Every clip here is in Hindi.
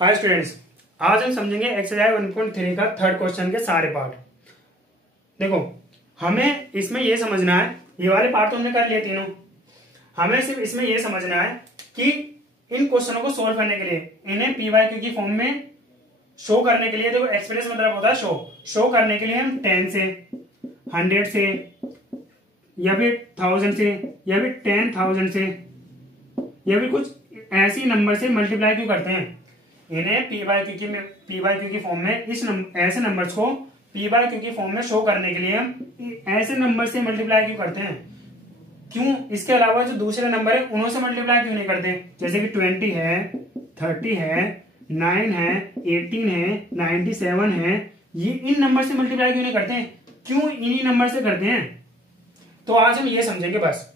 हाय स्टूडेंट्स, आज हम समझेंगे एक्सरसाइज 1.3 का थर्ड क्वेश्चन के सारे पार्ट। देखो, हमें इसमें यह समझना है, ये वाले पार्ट तो हमने कर लिए तीनों। हमें सिर्फ इसमें यह समझना है कि इन क्वेश्चनों को सोल्व करने के लिए इन्हें पीवाईक्यू की फॉर्म में शो करने के लिए, देखो एक्सप्रेस मतलब होता है शो करने के लिए हम 10 से 100 से या फिर 1000 से या फिर 10,000 से या फिर कुछ ऐसी नंबर से मल्टीप्लाई क्यों करते हैं। इन्हें पीवाईक्यू की फॉर्म में ऐसे नंबर्स को पीवाईक्यू की फॉर्म में शो करने के लिए हम ऐसे नंबर से मल्टीप्लाई क्यों करते हैं। क्यों, इसके अलावा जो दूसरे नंबर है उन्हों से मल्टीप्लाई क्यों नहीं करते। जैसे कि 20 है, 30 है, 9 है, 18 है, 97 है, ये इन नंबर से मल्टीप्लाई क्यों नहीं करते हैं। क्यों इन्हीं नंबर से करते हैं। तो आज हम ये समझेंगे, बस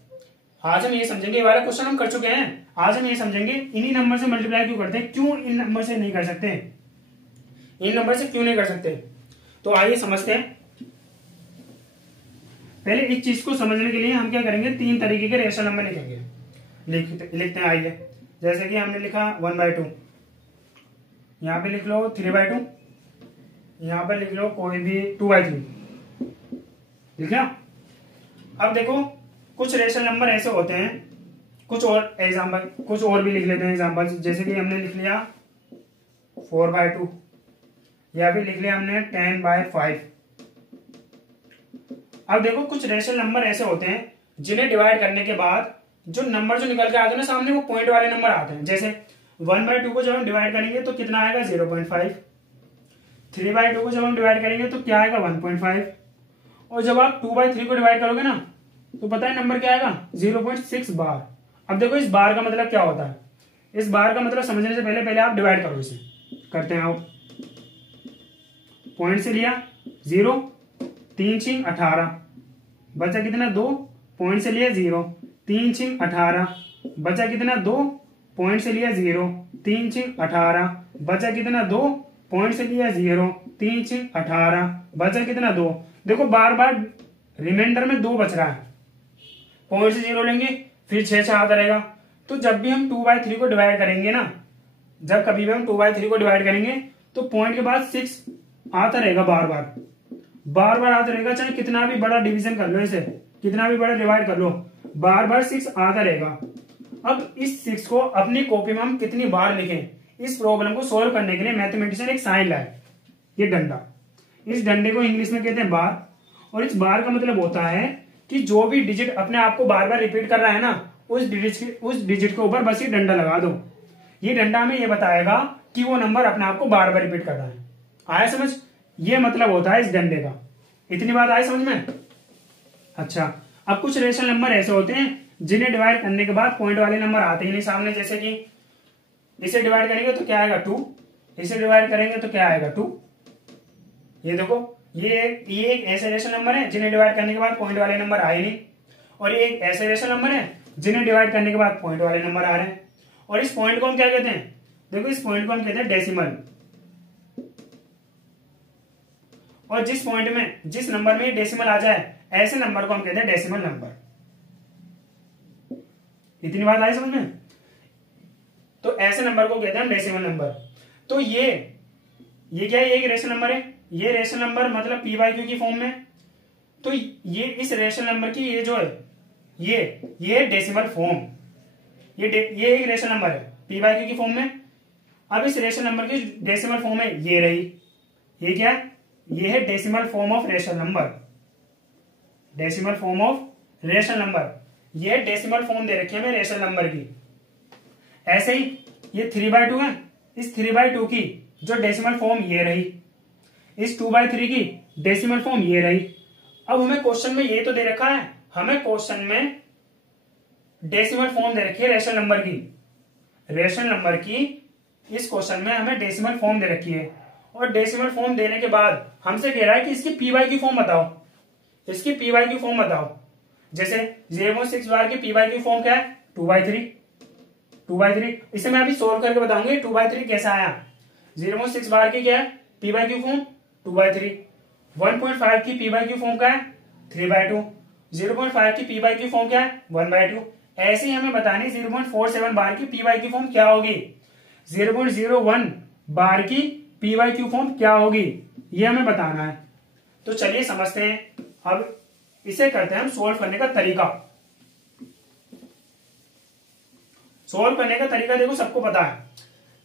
आज हम ये समझेंगे। ये वाला क्वेश्चन हम कर चुके हैं। आज हम ये समझेंगे इन्हीं नंबर से मल्टीप्लाई क्यों करते हैं, क्यों इन नंबर से नहीं कर सकते, इन नंबर से क्यों नहीं कर सकते। तो आइए समझते हैं। पहले इस चीज को समझने के लिए हम क्या करेंगे, 3 तरीके के रेशनल नंबर लिखेंगे। लिखते हैं, आइए। जैसे कि हमने लिखा 1/2, यहां पे लिख लो 3/2, यहां पर लिख लो कोई भी 2/3। लिख लिया। अब देखो, कुछ रेशनल नंबर ऐसे होते हैं, कुछ और भी लिख लेते हैं एग्जांपल। जैसे कि हमने लिख लिया 4/2 या फिर लिख लिया हमने 10/5। अब देखो, कुछ रेशनल नंबर ऐसे होते हैं जिन्हें डिवाइड करने के बाद जो नंबर जो निकल के आते हैं ना सामने, वो पॉइंट वाले नंबर आते हैं। जैसे 1/2 को जब हम डिवाइड करेंगे तो कितना आएगा 0.5, 3/2 को जब हम डिवाइड करेंगे तो क्या आएगा 1.5, और जब आप 2/3 को डिवाइड करोगे ना तो पता है नंबर क्या आएगा 0.6 बार। अब देखो, इस बार का मतलब क्या होता है। इस बार का मतलब समझने से पहले आप डिवाइड करो इसे। करते हैं आओ। पॉइंट से लिया 0, 3 6 18, बचा कितना 2, पॉइंट से लिया 0, 3 6 18, बचा कितना 2, पॉइंट से लिया 0, 3 6 18, बचा कितना 2, पॉइंट से लिया 0, 3 6 18, बचा कितना 2। देखो बार बार रिमाइंडर में 2 बच रहा है, पॉइंट से 0 लेंगे फिर 6 आता रहेगा। तो जब भी हम 2/3 को डिवाइड करेंगे ना, जब कभी भी हम 2/3 को डिवाइड करेंगे तो पॉइंट के बाद 6 आता रहेगा, बार बार आता रहेगा। चाहे कितना भी बड़ा डिवीजन कर लो, इसे कितना भी बड़ा डिवाइड कर लो, बार बार 6 आता रहेगा। अब इस 6 को अपनी कॉपी में हम कितनी बार लिखें, इस प्रॉब्लम को सोल्व करने के लिए मैथमेटिशियन एक साइन लाए, ये डंडा। इस डंडे को इंग्लिश में कहते हैं बार। और इस बार का मतलब होता है कि जो भी डिजिट अपने आप को बार बार रिपीट कर रहा है ना, उस डिजिट के ऊपर बस ये डंडा लगा दो। ये डंडा हमें ये बताएगा कि वो नंबर अपने आप को बार बार रिपीट कर रहा है। आया समझ, ये मतलब होता है इस डंडे का। इतनी बात आई समझ में। अच्छा, अब कुछ रेशनल नंबर ऐसे होते हैं जिन्हें डिवाइड करने के बाद पॉइंट वाले नंबर आते ही नहीं सामने। जैसे कि इसे डिवाइड करेंगे तो क्या आएगा 2, इसे डिवाइड करेंगे तो क्या आएगा 2। ये देखो, ये एक ऐसे रेशनल नंबर है जिन्हें डिवाइड करने के बाद पॉइंट वाले नंबर आए नहीं, और ये एक ऐसे रेशनल नंबर है जिन्हें डिवाइड करने के बाद पॉइंट वाले नंबर आ रहे हैं। और इस पॉइंट को हम क्या कहते हैं, देखो इस पॉइंट को हम कहते हैं डेसिमल। और जिस नंबर में डेसिमल आ जाए ऐसे नंबर को हम कहते हैं डेसिमल नंबर। इतनी बात आई समझ में। तो ऐसे नंबर को कहते हैं हम डेसिमल नंबर। तो ये क्या है, एक रेशनल नंबर है। ये रेशनल नंबर मतलब पीवाईक्यू की फॉर्म में। तो ये इस रेशनल नंबर की ये जो है ये डेसिमल फॉर्म, ये एक रेशनल नंबर है पीवाईक्यू की फॉर्म में। अब इस रेशनल नंबर की डेसिमल फॉर्म है ये रही। ये क्या है, ये है decimal form of rational number. Decimal form of rational number, ये डेसिमल फॉर्म दे रखी है हमें रेशनल नंबर की। ऐसे ही ये 3/2 है, इस 3/2 की जो डेसिमल फॉर्म ये रही, इस 2/3 की डेसिमल फॉर्म ये रही। अब हमें क्वेश्चन में ये तो दे रखा है, हमें क्वेश्चन में डेसिमल फॉर्म दे रखी है रेशनल नंबर की। रेशनल नंबर की इस क्वेश्चन में हमें डेसिमल फॉर्म दे रखी है, और डेसिमल फॉर्म देने के बाद हमसे कह रहा है कि इसकी पीवाईक्यू फॉर्म बताओ, इसकी पीवाईक्यू फॉर्म बताओ। जैसे 0.6 बार की पीवाईक्यू फॉर्म क्या है 2/3। इसे मैं अभी सोल्व करके बताऊंगी 2/3 कैसा आया। 0.6 बार की क्या है पीवाईक्यू फॉर्म 2/3। 1.5 की पीवाईक्यू फॉर्म क्या है 3/2। 0.5 की पीवाईक्यू फॉर्म क्या है 1/2। ऐसे ही हमें बतानी 0.47 बार की पीवाईक्यू फॉर्म क्या होगी 0.01 बार की पी बाई क्यू फॉर्म क्या होगी, ये हमें बताना है। तो चलिए समझते हैं। अब इसे करते हैं हम सोल्व करने का तरीका। सोल्व करने का तरीका देखो सबको पता है।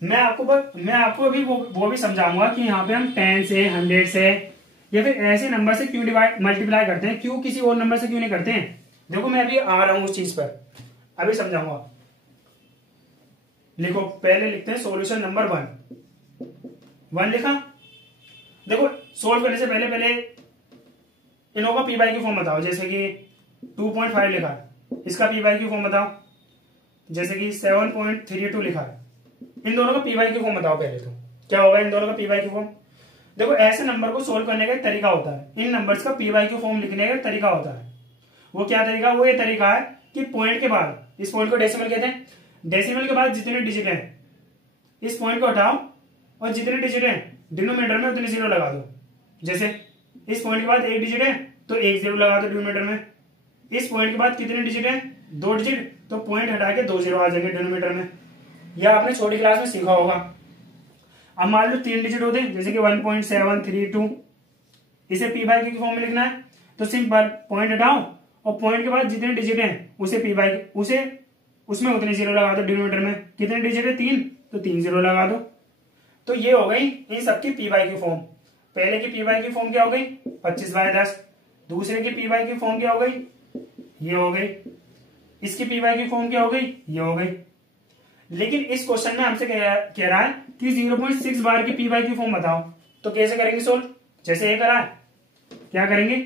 मैं आपको अभी वो भी समझाऊंगा कि यहाँ पे हम 10 से 100 से या फिर ऐसे नंबर से क्यों मल्टीप्लाई करते हैं, क्यों किसी और नंबर से क्यों नहीं करते हैं। देखो मैं अभी आ रहा हूं उस चीज पर, अभी समझाऊंगा। लिखो, पहले लिखते हैं सॉल्यूशन नंबर 1 लिखा। देखो सोल्व करने से पहले इनों का पी बाई क्यू फॉर्म बताओ। जैसे कि 2.5 लिखा है, इसका पी बाई क्यू फॉर्म बताओ। जैसे कि 7.32 लिखा है, इन दोनों का पी बाई क्यू फॉर्म बताओ। पहले तो क्या होगा इन दोनों का पी बाई क्यू फॉर्म। देखो ऐसे नंबर को सोल्व करने का एक तरीका होता है, इन नंबर्स का पी बाई क्यू फॉर्म लिखने का एक तरीका होता है। वो क्या तरीका, वो ये तरीका है कि पॉइंट के बाद, इस पॉइंट को डेसिमल कहते हैं, डेसिमल के बाद जितने डिजिट हैं इस पॉइंट को हटाओ और जितने डिजिट हैं डिनोमिनेटर में उतने जीरो लगा दो। जैसे इस पॉइंट के बाद एक डिजिट है तो एक जीरो लगा दो डिनोमिनेटर में। इस पॉइंट के बाद कितने डिजिट है, 2 डिजिट, तो पॉइंट हटा के 2 जीरो आ जाएंगे डिनोमिनेटर में। यह आपने छोटी क्लास में सीखा होगा। अब मान लो 3 डिजिट होते हैं, जैसे कि 1.732, इसे पी बाई क्यू फॉर्म में लिखना है। तो सिंपल पॉइंट हटाओ और पॉइंट के बाद जितने डिजिट हैं उसे पी बाई उसमें उतने जीरो लगा दो डिनोमिनेटर में। कितने डिजिट है, 3, तो 3 जीरो लगा दो। तो ये हो गई इन सबकी पी बाई क्यू फॉर्म। पहले की पी बाई क्यू फॉर्म क्या हो गई, 25/10। दूसरे की पी बाई क्यू फॉर्म क्या हो गई, ये हो गई। इसकी पी बाई क्यू फॉर्म क्या हो गई, ये हो गई। लेकिन इस क्वेश्चन में हमसे कह रहा है कि 0.6 बार की पी बाई क्यू फॉर्म बताओ। तो कैसे करेंगे सोल्व, जैसे ये करा है, क्या करेंगे,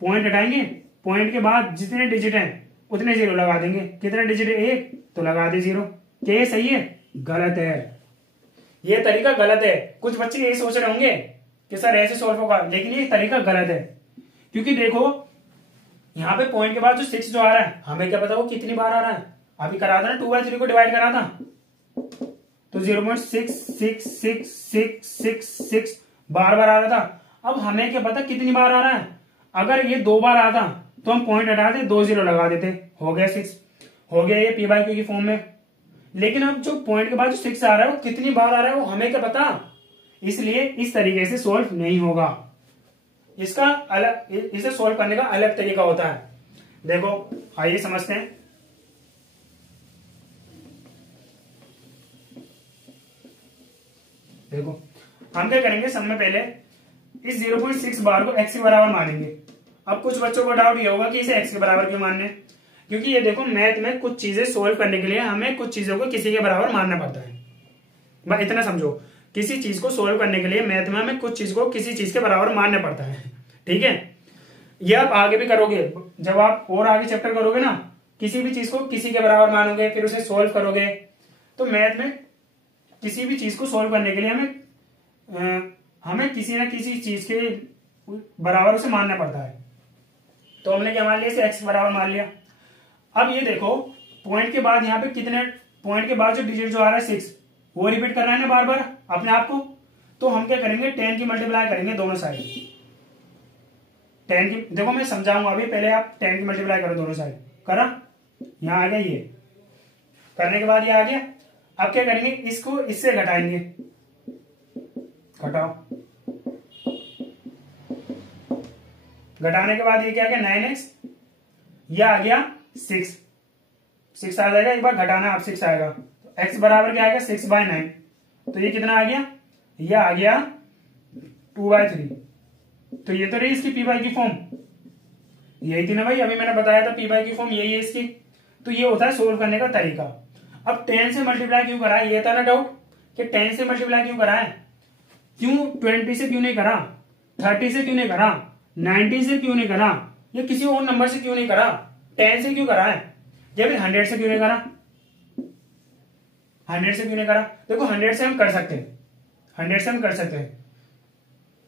पॉइंट हटाएंगे, पॉइंट के बाद जितने डिजिट हैं उतने जीरो लगा देंगे। कितने डिजिट है, 1, तो लगा दे जीरो। क्या ये सही है, गलत है। ये तरीका गलत है। कुछ बच्चे यही सोच रहे होंगे कि सर ऐसे सोल्व होगा, लेकिन ये तरीका गलत है। क्योंकि देखो यहाँ पे पॉइंट के बाद जो 6 जो आ रहा है, हमें क्या पता वो कितनी बार आ रहा है। अभी करा था ना, 2/3 को डिवाइड करा था, तो 0.66666 बार बार आ रहा था। अब हमें क्या पता कितनी बार आ रहा है। अगर ये 2 बार आता तो हम पॉइंट हटाते, 2 जीरो लगा देते, हो गया 6, हो गया ये पी बाई क्यू की फॉर्म में। लेकिन अब जो पॉइंट के बाद जो 6 आ रहा है वो कितनी बार आ रहा है वो हमें क्या पता, इसलिए इस तरीके से सोल्व नहीं होगा। इसका अलग, इसे सोल्व करने का अलग तरीका होता है। देखो आइए समझते हैं। देखो हम क्या करेंगे, सब में पहले इस 0.6 बार को x के बराबर मानेंगे। अब कुछ बच्चों को डाउट ये होगा कि इसे x के बराबर क्यों मानने, क्योंकि ये देखो मैथ में कुछ चीजें सोल्व करने के लिए हमें कुछ चीजों को किसी के बराबर मानना पड़ता है। बस इतना समझो, किसी चीज को सोल्व करने के लिए मैथ में हमें कुछ चीज को किसी चीज के बराबर मानना पड़ता है। ठीक है, ये आप आगे भी करोगे, जब आप और आगे चैप्टर करोगे ना, किसी भी चीज को किसी के बराबर मानोगे, फिर उसे सोल्व करोगे। तो मैथ में किसी भी चीज को सोल्व करने के लिए हमें किसी ना किसी चीज के बराबर उसे मानना पड़ता है। तो हमने क्या मान लिया, इसे x बराबर मान लिया। अब ये देखो पॉइंट के बाद यहाँ पे कितने, पॉइंट के बाद जो डिजिट जो आ रहा है 6, वो रिपीट कर रहा है ना बार बार अपने आप को। तो हम क्या करेंगे, 10 की मल्टीप्लाई करेंगे दोनों साइड। 10 की, देखो मैं समझाऊंगा अभी, पहले आप 10 की मल्टीप्लाई करो दोनों साइड। करा, यहाँ आ गया, ये करने के बाद ये आ गया। अब क्या करेंगे, इसको इससे घटाएंगे, घटाओ, घटाने के बाद ये क्या आ गया 9x, ये आ गया 6 आ जाएगा। एक बार घटाना आप 6 आएगा, तो x बराबर क्या आएगा 6/9। तो ये कितना आ गया, ये आ गया 2/3। तो ये तो रही इसकी पी बाई की फॉर्म, यही थी ना भाई, अभी मैंने बताया था पी बाई की फॉर्म यही है इसकी। तो ये होता है सोल्व करने का तरीका। अब 10 से मल्टीप्लाई क्यों करा है, ये था ना डाउट कि 10 से मल्टीप्लाई क्यों करा है, क्यों 20 से क्यों नहीं करा, 30 से क्यों नहीं करा, 19 से क्यों नहीं करा, या किसी और नंबर से क्यों नहीं करा, 10 से क्यों करा है, या फिर 100 से क्यों नहीं करा, 100 से क्यों नहीं करा। देखो 100 से हम कर सकते हैं, 100 से हम कर सकते हैं,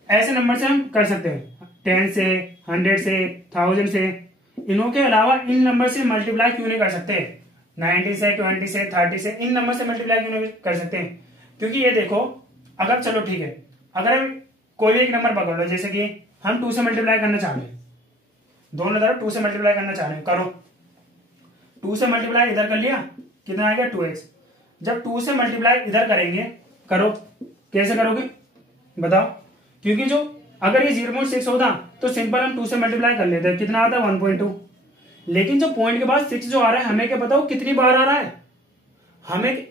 ऐसे नंबर से हम कर सकते हैं, 10 से, 100 से, 1000 से। इनों के अलावा इन नंबर से मल्टीप्लाई क्यों नहीं कर सकते, 90 से, 20 से, 30 से, इन नंबर से मल्टीप्लाई क्यों नहीं कर सकते। क्योंकि ये देखो, अगर चलो ठीक है, अगर कोई भी एक नंबर पकड़ लो, जैसे कि हम 2 से मल्टीप्लाई करना चाह रहे हैं, दोनों तरफ 2 से मल्टीप्लाई करना चाह रहे हैं, करो। 2 से मल्टीप्लाई इधर कर लिया, कितना आ गया 2x। जब 2 से मल्टीप्लाई इधर करेंगे, करो, कैसे करोगे बताओ? क्योंकि जो अगर ये 0.6 होता तो सिंपल हम 2 से मल्टीप्लाई कर लेते हैं, कितना आता है 1.2। लेकिन जो पॉइंट के बाद 6 जो आ रहा है हमें क्या पता वो कितनी बार आ रहा है। हमें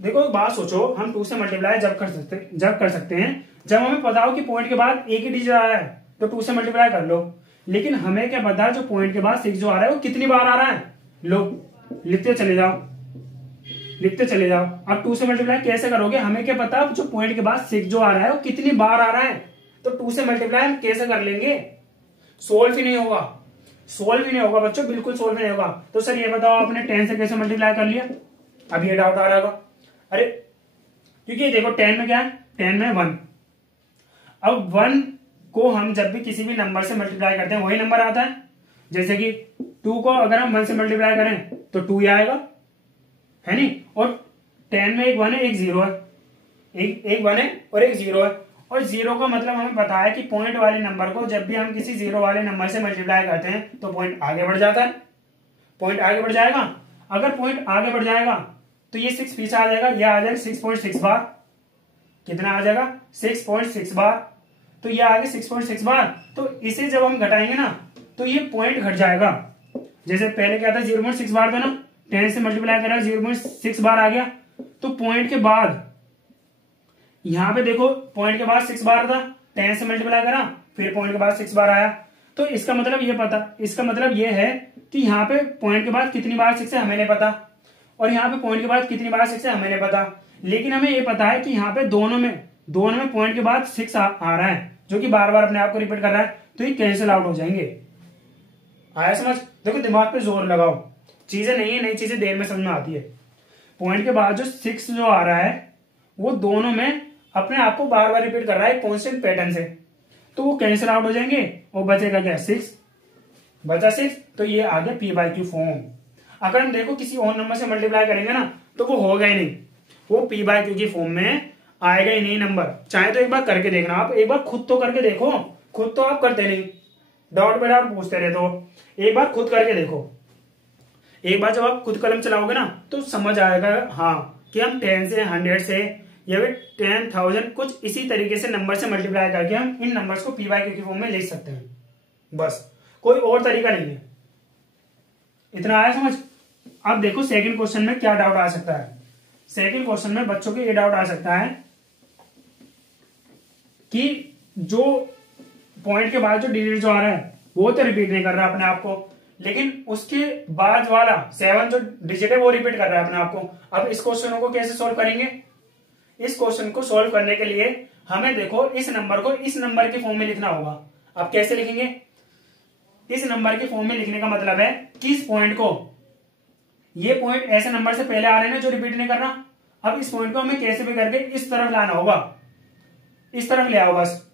देखो बात सोचो, हम 2 से मल्टीप्लाई जब कर सकते हैं जब हमें पता हो कि पॉइंट के बाद एक ही डिजिट आ रहा है तो 2 से मल्टीप्लाई कर लो। लेकिन हमें क्या पता है जो पॉइंट के बाद 6 जो आ रहा है वो कितनी बार आ रहा है। लो लिखते चले जाओ, लिखते चले जाओ। अब 2 से मल्टीप्लाई कैसे करोगे, हमें क्या पता जो पॉइंट के बाद 6 जो आ रहा है वो कितनी बार आ रहा है, तो 2 से मल्टीप्लाई हम कैसे कर लेंगे। सोल्व ही नहीं होगा, सोल्व ही नहीं होगा बच्चों, बिल्कुल सोल्व नहीं होगा। तो सर ये बताओ आपने 10 से कैसे मल्टीप्लाई कर लिया, अब ये डाउट आ रहा होगा। अरे क्योंकि देखो 10 में क्या है, 10 में 1। अब 1 को हम जब भी किसी भी नंबर से मल्टीप्लाई करते हैं वही नंबर आता है। जैसे कि 2 को अगर हम 1 से मल्टीप्लाई करें तो 2 ही आएगा, है नहीं। और 10 में एक 1 है एक 0 है, एक 1 है और एक 0 है। और 0 का मतलब हमें पता है कि पॉइंट वाले नंबर को जब भी हम किसी 0 वाले नंबर से मल्टीप्लाई करते हैं तो पॉइंट आगे बढ़ जाता है, पॉइंट आगे बढ़ जाएगा। अगर पॉइंट आगे बढ़ जाएगा तो ये 6 पीछे आ जाएगा, ये आ जाएगा 6.6 बार। कितना आ जाएगा 6.6 बार, तो ये आगे 6.6 बार। तो इसे जब हम घटाएंगे ना तो ये पॉइंट घट जाएगा। जैसे पहले क्या था 0.6 बार था ना, 10 से मल्टीप्लाई करा 0.6 बार आ गया। तो पॉइंट के बाद यहां पे देखो पॉइंट के बाद 6 बार था, 10 से मल्टीप्लाई करा फिर पॉइंट के बाद 6 बार आया। तो इसका मतलब ये पता, इसका मतलब ये है कि यहाँ पे पॉइंट के बाद कितनी बार 6 है हमें नहीं पता, और यहाँ पे पॉइंट के बाद कितनी बार 6 है हमें नहीं पता। लेकिन हमें ये पता है कि यहाँ पे दोनों में पॉइंट के बाद 6 आ रहा है जो कि बार बार अपने आप को रिपीट कर रहा है, तो ये कैंसिल आउट हो जाएंगे। आया समझ? देखो दिमाग पे जोर लगाओ, चीजें नहीं है, नई चीजें देर में समझ में आती है। पॉइंट के बाद जो 6 जो आ रहा है वो दोनों में अपने आप को बार बार रिपीट कर रहा है कॉन्स्टेंट पैटर्न से, तो वो कैंसिल आउट हो जाएंगे और बचेगा क्या 6, बचा 6। तो ये आ गया p/q फॉर्म। अगर हम देखो किसी और नंबर से मल्टीप्लाई करेंगे ना तो वो होगा ही नहीं, वो p/q की फॉर्म में आएगा ही नहीं नंबर। चाहे तो एक बार करके देखना, आप एक बार खुद तो करके देखो, खुद तो आप करते नहीं, डाउट पे डाउट पूछते रहते हो। एक बार खुद करके देखो, एक बार जब आप खुद कलम चलाओगे ना तो समझ आएगा हाँ कि हम 10 से 100 से या फिर 10,000 कुछ इसी तरीके से नंबर से मल्टीप्लाई करके हम इन नंबर्स को p/q की फॉर्म में लिख सकते हैं। बस कोई और तरीका नहीं है। इतना आया समझ? अब देखो सेकंड क्वेश्चन में क्या डाउट आ सकता है। सेकंड क्वेश्चन में बच्चों को ये डाउट आ सकता है कि जो पॉइंट के बाद जो डिजिट जो आ रहा है वो तो रिपीट नहीं कर रहा अपने आप को, लेकिन उसके बाद वाला 7 जो डिजिट है वो रिपीट कर रहा है अपने आप को। अब इस क्वेश्चन को कैसे सोल्व करेंगे? इस क्वेश्चन को सोल्व करने के लिए हमें देखो इस नंबर को इस नंबर के फॉर्म में लिखना होगा। अब कैसे लिखेंगे? इस नंबर के फॉर्म में लिखने का मतलब है कि इस पॉइंट को, ये पॉइंट ऐसे नंबर से पहले आ रहे हैं ना जो रिपीट नहीं कर रहा, अब इस पॉइंट को हमें कैसे भी करके इस तरफ लाना होगा, इस तरफ ले आओ बस।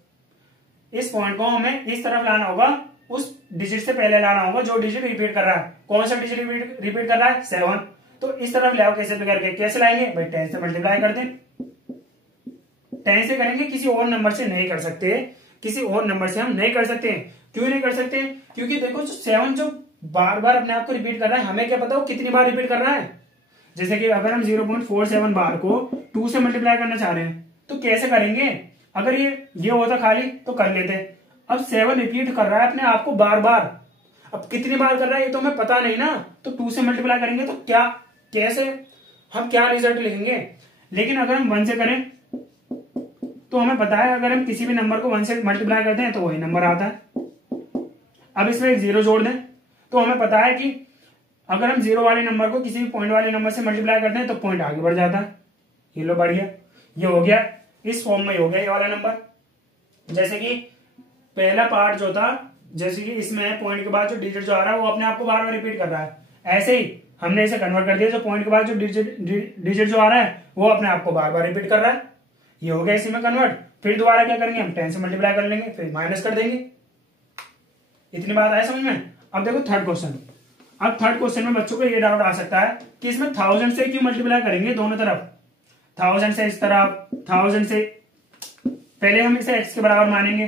इस पॉइंट को हमें इस तरफ लाना होगा, उस डिजिट से पहले लाना होगा जो डिजिट रिपीट कर रहा है। कौन सा डिजिट रिपीट कर रहा है? 7। तो इस तरफ ले आओ कैसे भी करके। कैसे लाएंगे भाई? 10 से मल्टीप्लाई कर दें, 10 से करेंगे, किसी और नंबर से नहीं कर सकते, किसी और नंबर से हम नहीं कर सकते। क्यों नहीं कर सकते? क्योंकि देखो जो 7 जो बार बार अपने आप को रिपीट कर रहा है, हमें क्या पता वो कितनी बार रिपीट कर रहा है। जैसे कि अगर हम 0.47 बार को 2 से मल्टीप्लाई करना चाह रहे हैं तो कैसे करेंगे? अगर ये होता खाली तो कर लेते। अब 7 रिपीट कर रहा है अपने आप को बार बार, अब कितनी बार कर रहा है ये तो हमें पता नहीं ना, तो 2 से मल्टीप्लाई करेंगे तो क्या, कैसे हम क्या रिजल्ट लिखेंगे। लेकिन अगर हम 1 से करें तो हमें पता है अगर हम किसी भी नंबर को 1 से मल्टीप्लाई करते हैं तो वही नंबर आता है। अब इसमें एक 0 जोड़ दें तो हमें पता है कि अगर हम 0 वाले नंबर को किसी भी पॉइंट वाले नंबर से मल्टीप्लाई करते हैं तो पॉइंट आगे बढ़ जाता है। ये लो बढ़ गया, ये हो गया, इस फॉर्म में हो गया ये वाला नंबर। जैसे कि पहला पार्ट जो था, जैसे कि इसमें पॉइंट के बाद जो डिजिट जो आ रहा है वो अपने आप को बार बार रिपीट कर रहा है, ऐसे ही हमने इसे कन्वर्ट कर दिया, जो पॉइंट के बाद जो डिजिट जो आ रहा है वो अपने आप को बार बार रिपीट कर रहा है। ये हो गया इसी में कन्वर्ट। फिर दोबारा क्या करेंगे? हम 10 से मल्टीप्लाई कर लेंगे, फिर माइनस कर देंगे। इतनी बात आए समझ में? अब देखो थर्ड क्वेश्चन। अब थर्ड क्वेश्चन में बच्चों को ये डाउट आ सकता है कि इसमें 1000 से क्यों मल्टीप्लाई करेंगे दोनों तरफ, 1000 से इस तरफ, 1000 से, पहले हम इसे x के बराबर मानेंगे,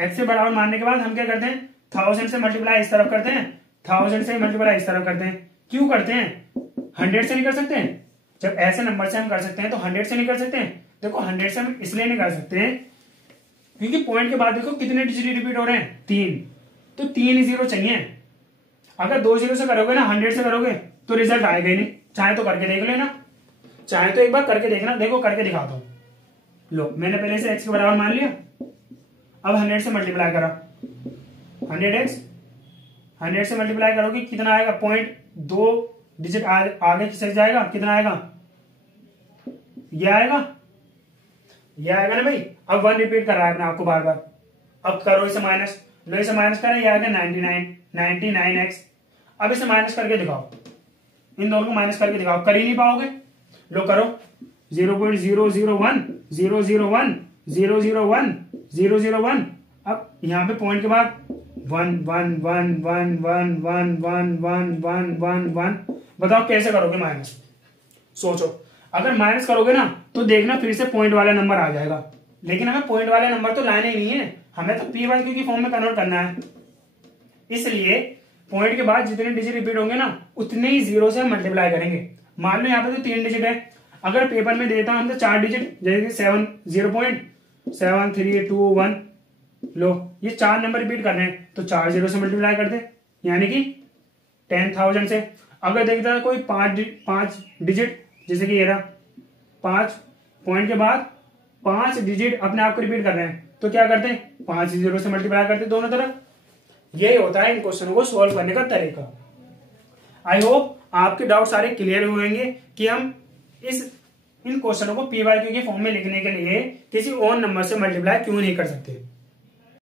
x से बराबर मानने के बाद हम क्या करते हैं 1000 से मल्टीप्लाई इस तरफ करते हैं, 1000 से मल्टीप्लाई इस तरफ करते हैं। क्यों करते हैं? 100 से नहीं कर सकते हैं? जब ऐसे नंबर से हम कर सकते हैं तो 100 से नहीं कर सकते हैं? देखो 100 से हम इसलिए नहीं कर सकते हैं क्योंकि पॉइंट के बाद देखो कितने डिजिट रिपीट हो रहे हैं, 3, तो 3 जीरो चाहिए। अगर 2 जीरो से करोगे ना, 100 से करोगे तो रिजल्ट आएगा ही नहीं। चाहे तो करके देख लेना, चाहे तो एक बार करके देखना। देखो करके दिखाता हूं। लो मैंने पहले से x के बराबर मान लिया, अब 100 से मल्टीप्लाई करा, 100 से मल्टीप्लाई करोगे कितना आएगा, पॉइंट 2 डिजिट आगे खिसक जाएगा, कितना आएगा, ये आएगा ना भाई। अब 1 रिपीट कर रहा है अपने आपको बार बार। अब करो इसे माइनस, लो इसे माइनस करें, ये आएगा 99x। अब इसे माइनस करके दिखाओ, इन दोनों को माइनस करके दिखाओ, कर ही नहीं पाओगे। लो करो, 0.001 001 001 001। अब यहाँ पे पॉइंट के बाद 1 1 1 1 1 1 1 1 1 1 1। बताओ कैसे करोगे माइनस, सोचो। अगर माइनस करोगे ना तो देखना फिर से पॉइंट वाला नंबर आ जाएगा, लेकिन हमें पॉइंट वाले नंबर तो लाने ही नहीं है, हमें तो पी वाई क्यू की फॉर्म में कन्वर्ट करना है। इसलिए पॉइंट के बाद जितने डिजिट रिपीट होंगे ना उतने ही जीरो से हम मल्टीप्लाई करेंगे। मान लो यहाँ पे तो 3 डिजिट है, अगर पेपर में देता हूं तो 4 डिजिट, जैसे 0.7321। लो ये 4 नंबर रिपीट करने हैं तो 4 जीरो से मल्टीप्लाई कर दे, यानी कि 10,000 से। अगर देखता है कोई 5 डिजिट, जैसे कि ये रहा 5, पॉइंट के बाद 5 डिजिट अपने आप को रिपीट कर रहे हैं तो क्या करते हैं, 5 जीरो से मल्टीप्लाई करते हैं दोनों तरफ। यही होता है इन क्वेश्चनों को सॉल्व करने का तरीका। आई होप आपके डाउट सारे क्लियर हुएंगे कि हम इन क्वेश्चनों को पी वाई क्यू के फॉर्म में लिखने के लिए किसी और नंबर से मल्टीप्लाई क्यों नहीं कर सकते।